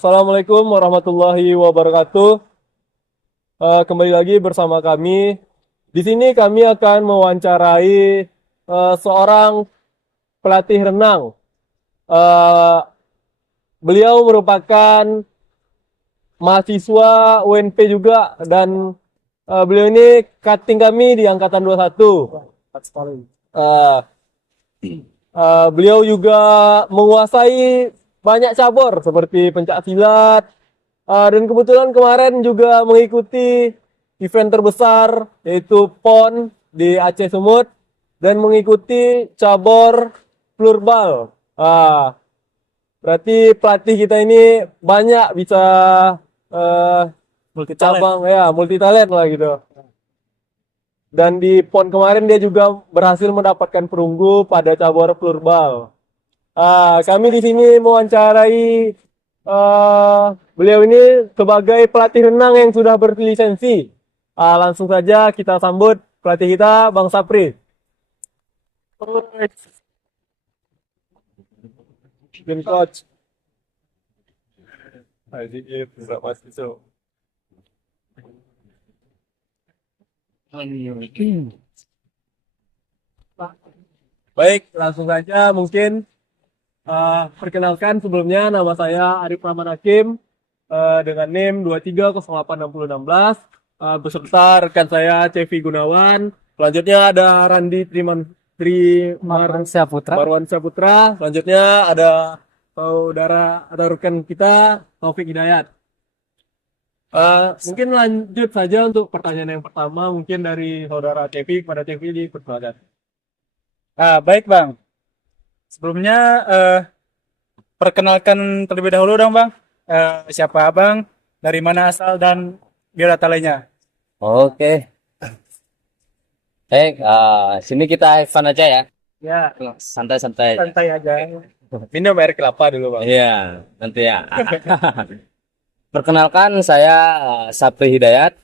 Assalamualaikum warahmatullahi wabarakatuh. Kembali lagi bersama kami. Di sini kami akan mewawancarai seorang pelatih renang. Eh, Beliau merupakan mahasiswa UNP juga dan beliau ini cutting kami di angkatan 21. Eh, Beliau juga menguasai banyak cabur seperti pencak silat, dan kebetulan kemarin juga mengikuti event terbesar yaitu PON di Aceh Sumut dan mengikuti cabur florbal. Berarti pelatih kita ini banyak bisa Multi talent. cabang ya, multi talent lah gitu. Dan di PON kemarin dia juga berhasil mendapatkan perunggu pada cabur florbal. Kami di sini mewawancarai beliau ini sebagai pelatih renang yang sudah berlisensi. Langsung saja kita sambut pelatih kita, Bang Sapri. Tim coach. Baik, langsung saja mungkin perkenalkan sebelumnya nama saya Arif Rahman Hakim dengan NIM 23086016 beserta rekan saya Cevi Gunawan. Selanjutnya ada Randi Marwansyah Putra. Marwansyah Putra. Selanjutnya ada saudara atau rekan kita Taufik Hidayat. Mungkin lanjut saja untuk pertanyaan yang pertama mungkin dari saudara Cevi kepada Cevi dipersilakan. Baik Bang. Sebelumnya perkenalkan terlebih dahulu dong Bang. Siapa Abang, dari mana asal dan biodata lainnya. Oke. Baik, sini kita have fun aja ya. Ya, Santai-santai. santai aja. Minum air kelapa dulu, Bang. Iya, nanti ya. Perkenalkan saya Sapri Hidayat.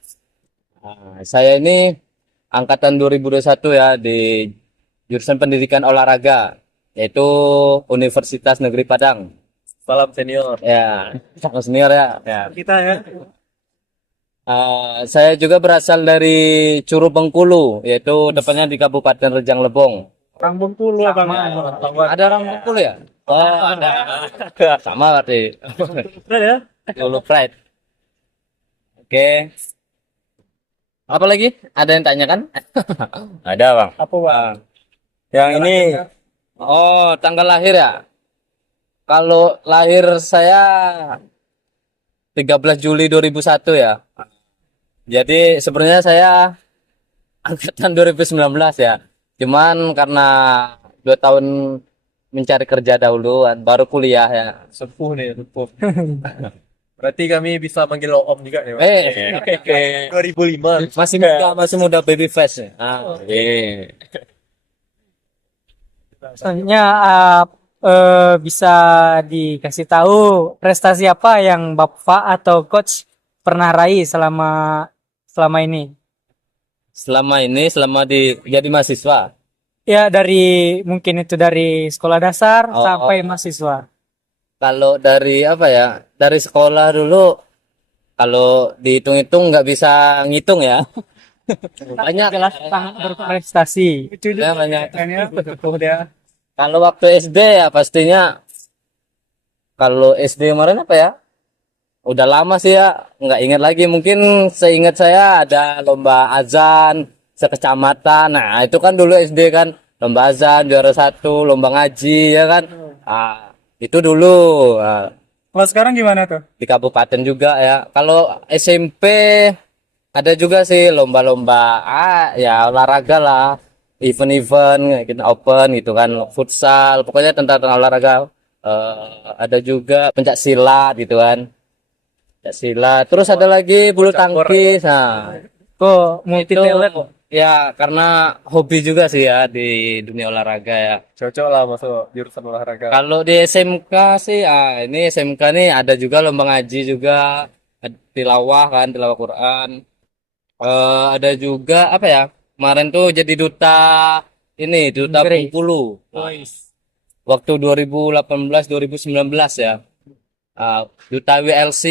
Saya ini angkatan 2021 ya di jurusan pendidikan olahraga yaitu Universitas Negeri Padang. Salam senior. Ya, sama senior ya. Kita ya. Saya juga berasal dari Curu Bengkulu, yaitu tepatnya di Kabupaten Rejang Lebong. Orang Bengkulu Bang. Ada orang Bengkulu ya? Oh, ada. Sama berarti. Betul ya? Lulu Pride. Oke. Apa lagi? Ada yang tanya kan? Ada, Bang. Apa Bang? Yang ini, oh, tanggal lahir ya? Kalau lahir saya 13 Juli 2001 ya. Jadi sebenarnya saya angkatan 2019 ya. Cuman karena 2 tahun mencari kerja dahulu, baru kuliah ya. Sepuh nih, sepuh. Berarti kami bisa manggil lo Om juga nih, Bang. Oke. 2005. Masih muda baby face ya. Selanjutnya bisa dikasih tahu prestasi apa yang Bapak atau coach pernah raih selama ini? Selama jadi mahasiswa. Ya, mungkin itu dari sekolah dasar sampai mahasiswa. Kalau dari apa ya? Dari sekolah dulu, kalau dihitung-hitung nggak bisa ngitung ya. Banyak Jelas sangat berprestasi. ya, banyak. Betul dia. Kalau waktu SD ya pastinya, kalau SD kemarin apa ya? Udah lama sih ya, nggak ingat lagi. Mungkin seingat saya ada lomba azan sekecamatan. Nah itu kan dulu SD kan, lomba azan juara 1, lomba ngaji ya kan. Itu dulu Kalau sekarang gimana tuh? di kabupaten juga ya. Kalau SMP ada juga sih lomba-lomba ya olahraga lah, event-event gitu, open gitu kan, futsal, pokoknya tentang olahraga. Ada juga pencak silat gitu kan. Silat. Terus ada lagi bulu tangkis. Nah, Kok multi itu talent? ya karena hobi juga sih ya di dunia olahraga ya. Cocok lah masuk jurusan olahraga. Kalau di SMK sih, ini SMK nih ada juga lomba ngaji juga, tilawah Quran. Ada juga apa ya? Kemarin tuh jadi duta Great. Bengkulu. Waktu 2018 2019 ya. Duta WLC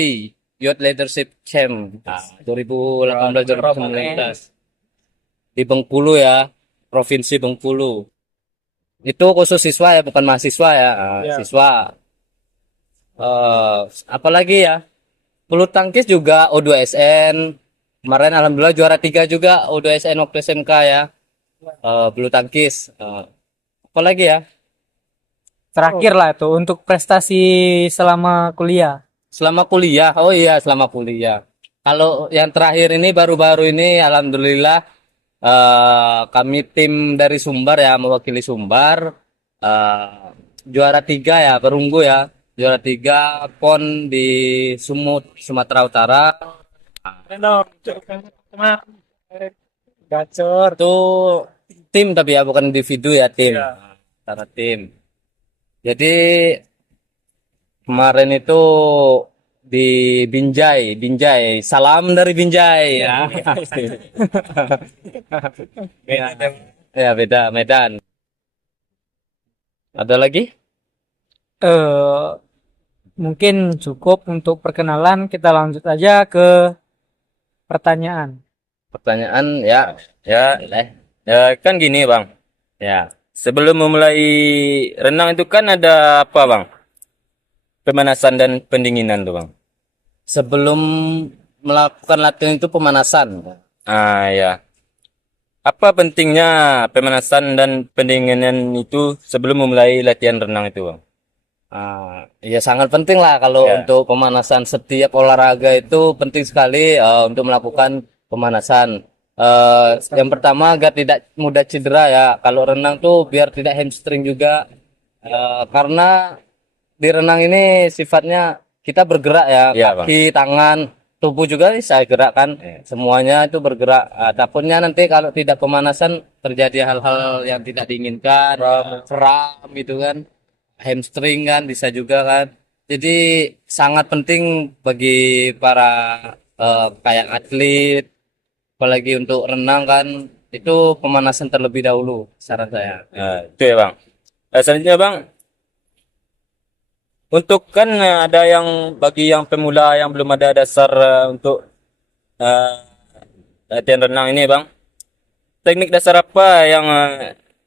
Youth Leadership Camp 2018-2019 di Bengkulu ya, Provinsi Bengkulu. Itu khusus siswa ya, bukan mahasiswa ya. Ya. Siswa. Apalagi ya, bulu tangkis juga O2SN. Kemarin alhamdulillah juara 3 juga O2SN waktu SMK ya. Bulu tangkis. Apalagi ya? Terakhir lah itu untuk prestasi selama kuliah. Selama kuliah. Oh iya, selama kuliah. Kalau yang terakhir ini baru-baru ini alhamdulillah kami tim dari Sumbar ya, mewakili Sumbar, juara 3 ya, perunggu ya, juara 3 PON di Sumut, Sumatera Utara. Gacor. Itu tim tapi ya, bukan individu ya, tim. Iya. Antara tim. Jadi kemarin itu di Binjai, salam dari Binjai ya. Ya beda Medan. Ada lagi? Eh, mungkin cukup untuk perkenalan. Kita lanjut aja ke pertanyaan. Pertanyaan ya, ya kan gini bang. Ya, sebelum memulai renang itu kan ada apa bang? Pemanasan dan pendinginan tuh bang. Sebelum melakukan latihan itu pemanasan. Ya. Apa pentingnya pemanasan dan pendinginan itu sebelum memulai latihan renang itu bang? Ya sangat penting lah kalau untuk pemanasan. Setiap olahraga itu penting sekali untuk melakukan pemanasan. Yang pertama agar tidak mudah cedera ya. Kalau renang tuh biar tidak hamstring juga. Karena di renang ini sifatnya kita bergerak ya, kaki, tangan, tubuh juga bisa gerakkan. Semuanya itu bergerak. Takutnya nanti kalau tidak pemanasan terjadi hal-hal yang tidak diinginkan, kram gitu kan, hamstring kan bisa juga kan. Jadi sangat penting bagi para kayak atlet, apalagi untuk renang kan, itu pemanasan terlebih dahulu saran saya. Itu ya bang. Selanjutnya bang, untuk kan ada yang bagi yang pemula yang belum ada dasar untuk latihan renang ini bang, teknik dasar apa yang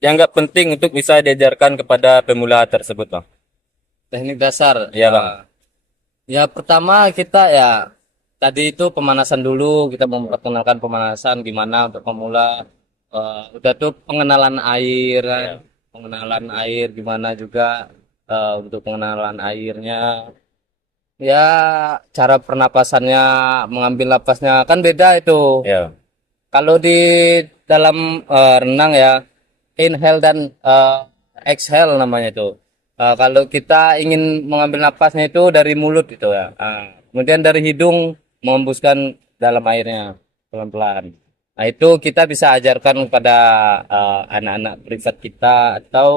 dianggap penting untuk bisa diajarkan kepada pemula tersebut bang? Teknik dasar ya bang. Ya pertama kita ya tadi itu pemanasan dulu, kita memperkenalkan pemanasan gimana untuk pemula. Udah tuh pengenalan air kan. Pengenalan air gimana juga untuk pengenalan airnya. Ya cara pernapasannya, mengambil napasnya kan beda itu. Kalau di dalam renang ya, inhale dan exhale namanya itu. Kalau kita ingin mengambil napasnya itu dari mulut gitu ya. Kemudian dari hidung mengembuskan dalam airnya pelan-pelan. Nah itu kita bisa ajarkan kepada anak-anak privat kita atau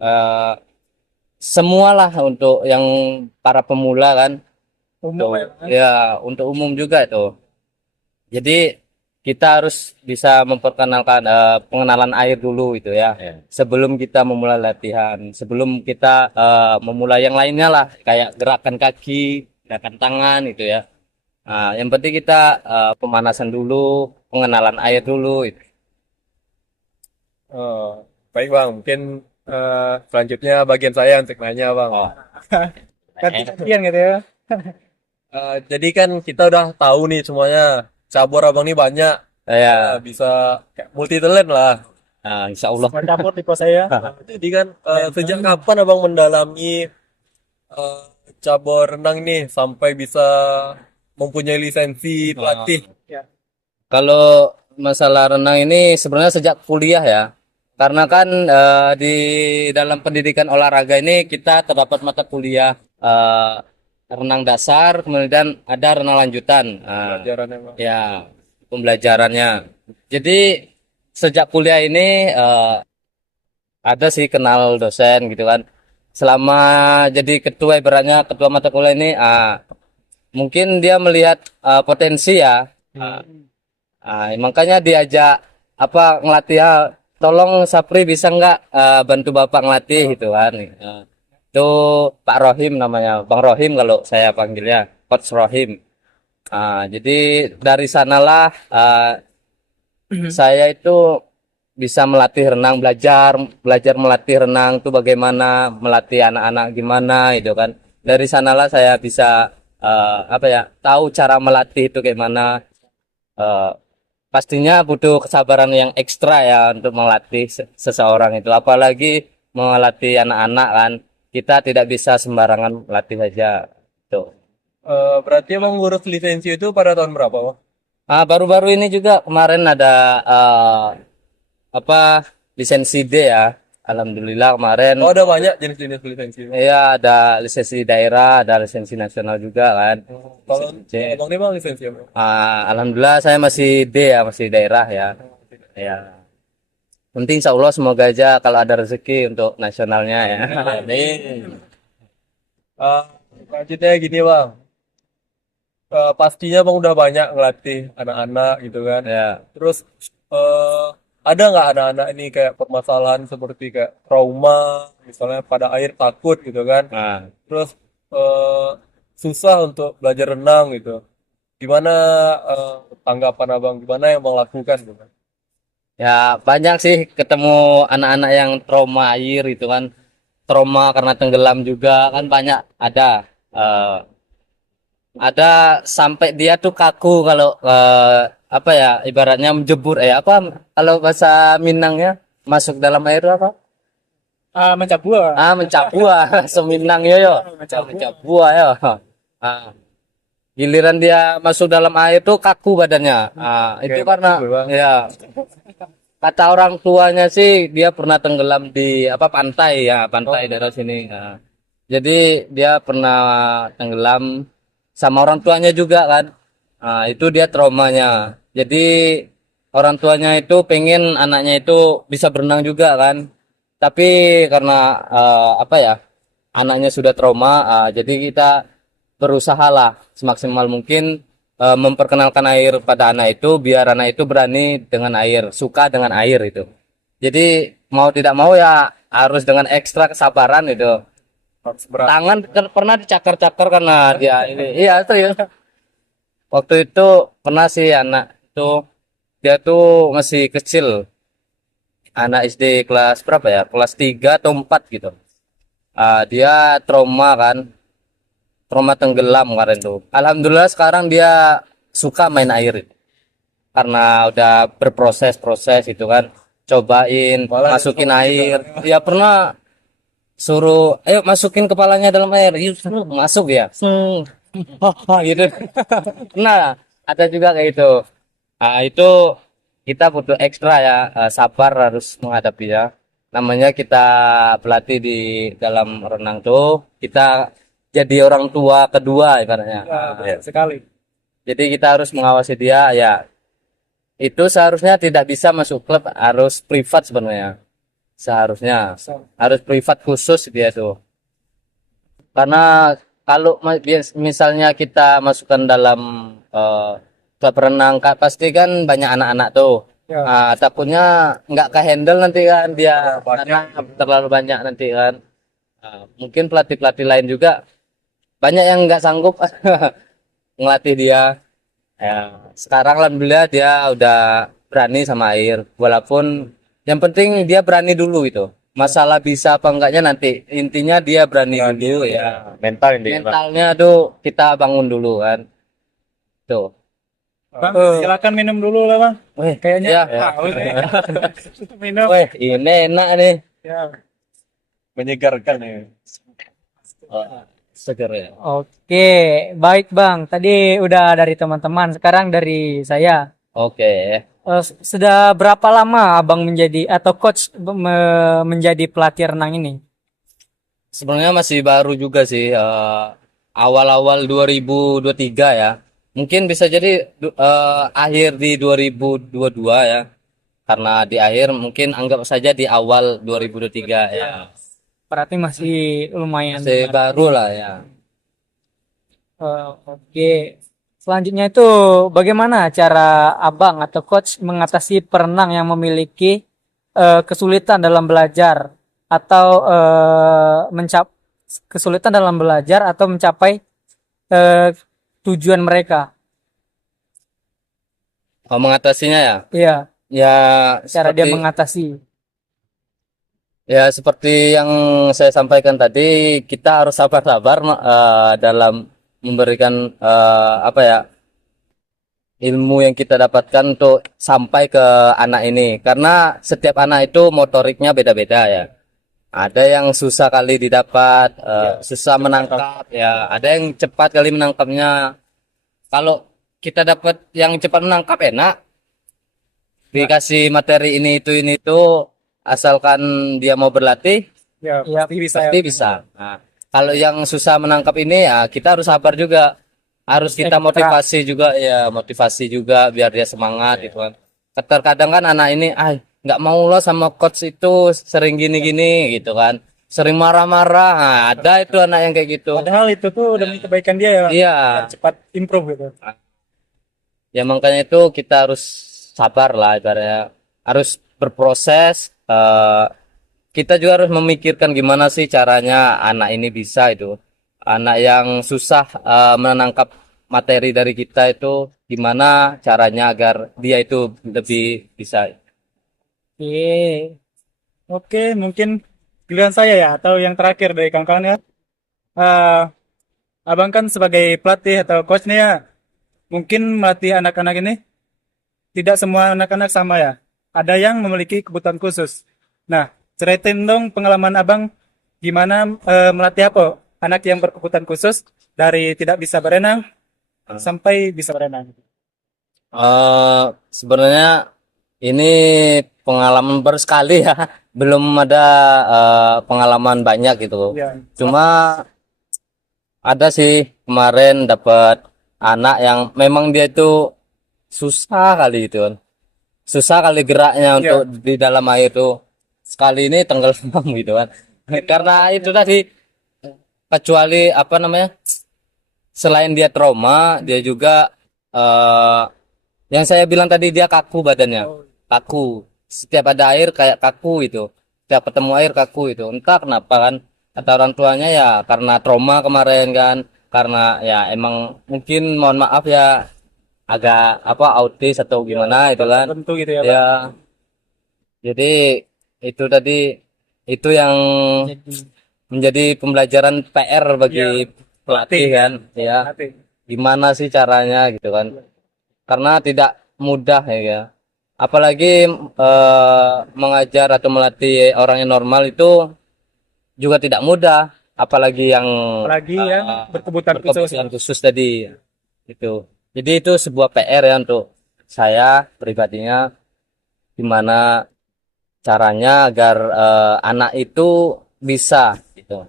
uh, semualah untuk yang para pemula kan. Umum Ya untuk umum juga itu. Jadi kita harus bisa memperkenalkan pengenalan air dulu itu ya. Sebelum kita memulai latihan, sebelum kita memulai yang lainnya lah kayak gerakan kaki, gerakan tangan itu ya. Yang penting kita pemanasan dulu, pengenalan air dulu itu. Baik bang, mungkin selanjutnya bagian saya untuk nanya bang. ganti-gantian gitu ya. Jadi kan kita udah tahu nih semuanya, cabur abang ini banyak, Ya, bisa kayak multi talent lah. insya Allah. Campur tipe saya. Jadi kan sejak kapan abang mendalami cabur renang ini sampai bisa mempunyai lisensi pelatih? Kalau masalah renang ini sebenarnya sejak kuliah ya. Karena kan di dalam pendidikan olahraga ini kita terdapat mata kuliah renang dasar, kemudian ada renang lanjutan. Pelajarannya bang. Ya, pembelajarannya. Jadi sejak kuliah ini ada sih kenal dosen gitu kan. Selama jadi ketua ibaratnya ketua mata kuliah ini mungkin dia melihat potensi ya. Makanya diajak apa ngelatih tolong Sapri bisa nggak bantu bapak ngelatih gitu kan. Itu Pak Rohim namanya, Bang Rohim kalau saya panggilnya, Coach Rohim. Jadi dari sanalah saya itu bisa melatih renang, belajar belajar melatih renang itu bagaimana, melatih anak-anak gimana itu kan. Dari sanalah saya bisa apa ya, tahu cara melatih itu kayak mana. Eh, Pastinya butuh kesabaran yang ekstra ya untuk melatih seseorang itu, apalagi melatih anak-anak kan. Kita tidak bisa sembarangan melatih saja. Tuh. Berarti emang ngurus lisensi itu pada tahun berapa, Bang? Baru-baru ini juga kemarin ada apa lisensi D ya. Alhamdulillah kemarin. Oh, ada banyak jenis-jenis lisensi. Iya, ada lisensi daerah, ada lisensi nasional juga kan. Kalau C. Abang ini Bang lisensi apa? Alhamdulillah saya masih D ya, masih daerah ya. Ya. Penting insya Allah semoga aja kalau ada rezeki untuk nasionalnya ya. Amin. Eh, Selanjutnya gini, Bang. Pastinya Bang udah banyak ngelatih anak-anak gitu kan. Ya. Terus eh, ada nggak anak-anak ini kayak permasalahan seperti kayak trauma, misalnya pada air takut gitu kan. Nah, Terus eh, susah untuk belajar renang gitu. Gimana eh, tanggapan Abang? Gimana yang Bang lakukan gitu kan? ya banyak sih ketemu anak-anak yang trauma air itu kan. Trauma karena tenggelam juga kan banyak ada. Eh, ada sampai dia tuh kaku kalau apa ya ibaratnya menjebur apa kalau bahasa Minangnya masuk dalam air itu apa? Mencabua. Mencabua Seminang yo yo. Mencabua yo. Ah, Giliran dia masuk dalam air tuh kaku badannya. Itu Kayak karena gitu, Bang. ya kata orang tuanya sih dia pernah tenggelam di apa pantai ya, pantai daerah sini. Jadi dia pernah tenggelam sama orang tuanya juga kan. Itu dia traumanya. Jadi orang tuanya itu pengen anaknya itu bisa berenang juga kan. Tapi karena apa ya, anaknya sudah trauma, jadi kita berusaha lah semaksimal mungkin memperkenalkan air pada anak itu biar anak itu berani dengan air, suka dengan air itu. Jadi mau tidak mau ya harus dengan ekstra kesabaran itu. Harus berat. Tangan pernah dicakar-cakar karena dia ini. Iya, serius. Waktu itu pernah sih anak itu dia tuh masih kecil. Anak SD kelas berapa ya? Kelas 3 atau 4 gitu. Dia trauma kan. Trauma tenggelam kemarin tuh. Alhamdulillah sekarang dia suka main air. Karena udah berproses-proses itu kan. Cobain Malah masukin itu air. Ya pernah suruh ayo masukin kepalanya dalam air. Yuk, masuk ya. Gitu. Nah, ada juga kayak itu. Itu kita butuh ekstra ya, sabar harus menghadapinya. Namanya kita pelatih di dalam renang tuh, kita jadi orang tua kedua ibaratnya. Ya, sekali. Jadi kita harus mengawasi dia ya. Itu seharusnya tidak bisa masuk klub, harus privat sebenarnya. Seharusnya harus privat khusus dia tuh. Karena kalau misalnya kita masukkan dalam klub renang pasti kan banyak anak-anak tuh. Ya. Takutnya nggak ke handle nanti kan dia Banyak. karena terlalu banyak nanti kan. Mungkin pelatih-pelatih lain juga banyak yang nggak sanggup ngelatih dia. Ya, sekarang alhamdulillah dia udah berani sama air. Walaupun yang penting dia berani dulu itu. Masalah bisa apa enggaknya nanti. Intinya dia berani dulu ya. Mental ini. Mentalnya tuh kita bangun dulu kan. Tuh. Bang, silakan minum dulu lah, Bang. Weh, Kayaknya ya. haus nih. Minum. Weh, ini enak nih. Ya. Menyegarkan ya. Seger ya. Oke, baik Bang. Tadi udah dari teman-teman, sekarang dari saya. Oke. Sudah berapa lama Abang menjadi atau coach menjadi pelatih renang ini? Sebenarnya masih baru juga sih. Awal-awal 2023 ya. Mungkin bisa jadi akhir di 2022 ya. Karena di akhir mungkin anggap saja di awal 2023 ya. Berarti masih lumayan. Masih baru lah ya. Oke. Selanjutnya itu bagaimana cara Abang atau coach mengatasi perenang yang memiliki kesulitan dalam belajar atau kesulitan dalam belajar atau mencapai eh, tujuan mereka. Oh, mengatasinya ya. Iya, Ya cara dia seperti mengatasi. ya seperti yang saya sampaikan tadi, kita harus sabar-sabar dalam memberikan apa ya, ilmu yang kita dapatkan untuk sampai ke anak ini. Karena setiap anak itu motoriknya beda-beda ya. Ada yang susah kali didapat, susah menangkap ya. Ada yang cepat kali menangkapnya. Kalau kita dapat yang cepat menangkap enak, dikasih materi ini itu, asalkan dia mau berlatih, Ya, Iya, pasti bisa ya. pasti bisa. Nah, kalau yang susah menangkap ini ya kita harus sabar juga. Harus kita Ekstra. motivasi juga ya, motivasi juga biar dia semangat gitu kan. Terkadang kan anak ini nggak mau lah sama coach itu, sering gini-gini gitu kan. Sering marah-marah. Nah, ada itu anak yang kayak gitu. Padahal itu tuh demi kebaikan dia ya, Iya. biar cepat improve gitu. Ya makanya itu kita harus sabar lah ibaratnya. Harus berproses. Kita juga harus memikirkan gimana sih caranya anak ini bisa itu. Anak yang susah menangkap materi dari kita itu gimana caranya agar dia itu lebih bisa. Oke. Oke, mungkin giliran saya ya, atau yang terakhir dari kawan-kawan ya. Eh, Abang kan sebagai pelatih atau coach nih ya, mungkin melatih anak-anak ini tidak semua anak-anak sama ya. Ada yang memiliki kebutuhan khusus. Nah, ceritain dong pengalaman abang gimana melatih apa anak yang berkebutuhan khusus dari tidak bisa berenang sampai bisa berenang. Sebenarnya ini pengalaman baru sekali ya. Belum ada pengalaman banyak gitu. Ya, Cuma ada sih kemarin dapat anak yang memang dia itu susah kali itu kan. Susah kali geraknya untuk ya, di dalam air tuh. Sekali ini tenggelam gitu kan. Karena itu tadi, kecuali apa namanya? Selain dia trauma, dia juga eh yang saya bilang tadi dia kaku badannya. Kaku. Setiap ada air kayak kaku itu. Setiap ketemu air kaku itu. Entah kenapa kan. Kata orang tuanya ya karena trauma kemarin kan. Karena ya emang mungkin mohon maaf ya agak apa autis atau gimana itu kan. tentu gitu ya, Bang. Ya, jadi itu tadi itu yang Jadi menjadi pembelajaran PR bagi Ya, pelatih kan, ya. Hati. Gimana sih caranya gitu kan? Karena tidak mudah ya. Apalagi mengajar atau melatih orang yang normal itu juga tidak mudah. Apalagi yang Apalagi yang berkebutuhan khusus. berkebutuhan khusus tadi itu. Jadi itu sebuah PR ya untuk saya pribadinya, gimana caranya agar anak itu bisa gitu.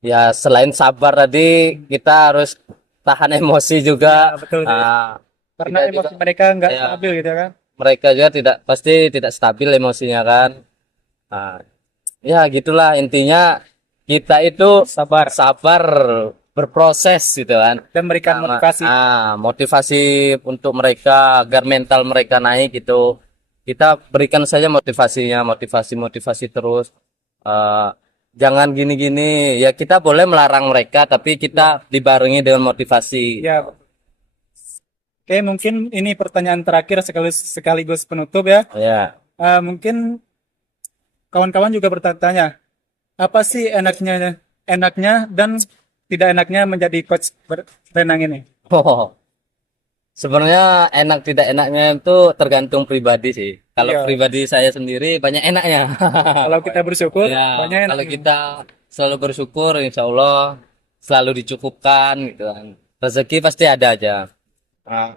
Ya selain sabar tadi kita harus tahan emosi juga. Ya, betul. Nah, Karena kita emosi juga mereka nggak ya, stabil gitu kan. mereka juga tidak pasti tidak stabil emosinya kan. Nah, ya gitulah intinya kita itu sabar berproses gitu kan. Dan memberikan motivasi. Motivasi untuk mereka agar mental mereka naik gitu. Kita berikan saja motivasinya, motivasi terus. Eh, jangan gini-gini. Ya kita boleh melarang mereka, tapi kita dibarengi dengan motivasi. Ya. Oke, mungkin ini pertanyaan terakhir sekaligus penutup ya. Ya. Mungkin kawan-kawan juga bertanya, apa sih enaknya dan tidak enaknya menjadi coach berenang ini? Oh, sebenarnya enak tidak enaknya itu tergantung pribadi sih. Kalau Iya. pribadi saya sendiri banyak enaknya. Kalau kita bersyukur, Ya, banyak kalau enaknya. kita selalu bersyukur, insya Allah selalu dicukupkan gitu kan. Rezeki pasti ada aja.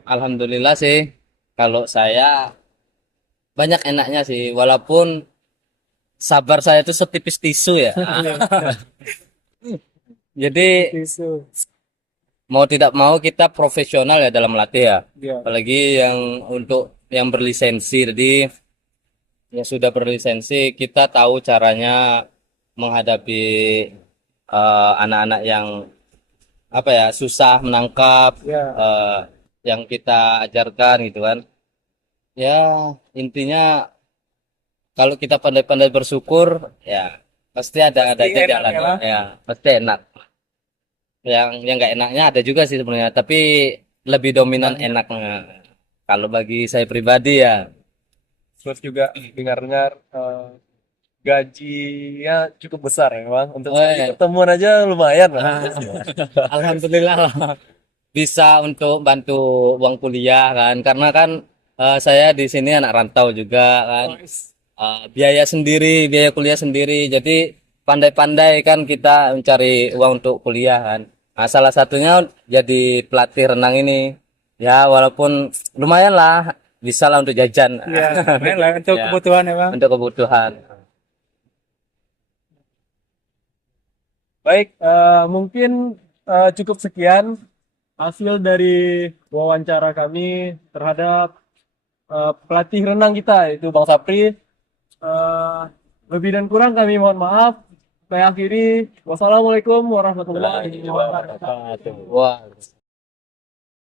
Alhamdulillah sih, kalau saya banyak enaknya sih, walaupun sabar saya itu setipis tisu ya. Jadi Tisu. mau tidak mau kita profesional ya dalam melatih ya. Iya. Apalagi yang untuk yang berlisensi, jadi yang sudah berlisensi kita tahu caranya menghadapi anak-anak yang apa ya susah menangkap, Ya. yang kita ajarkan gitu kan. Ya intinya kalau kita pandai-pandai bersyukur ya Pasti ada Pasti aja enak jalan. ya, Bang? Ya, pasti enak. Yang nggak enaknya ada juga sih sebenarnya, tapi lebih dominan enaknya. Kalau bagi saya pribadi ya, Terus juga dengar-dengar gajinya cukup besar ya bang. Untuk oh, sekali ketemuan aja lumayan lah. alhamdulillah lah bisa untuk bantu uang kuliah kan, karena kan saya di sini anak rantau juga kan. Biaya sendiri, biaya kuliah sendiri. Jadi pandai-pandai kan kita mencari uang untuk kuliah kan. Nah, salah satunya jadi pelatih renang ini. Ya, walaupun lumayan lah, bisa lah untuk jajan. Iya, lumayan lah untuk Ya, kebutuhan ya bang. untuk kebutuhan. Baik, mungkin cukup sekian hasil dari wawancara kami terhadap pelatih renang kita, yaitu Bang Sapri. Eh, Lebih dan kurang kami mohon maaf. Saya akhiri. Wassalamualaikum warahmatullahi wabarakatuh. Wah.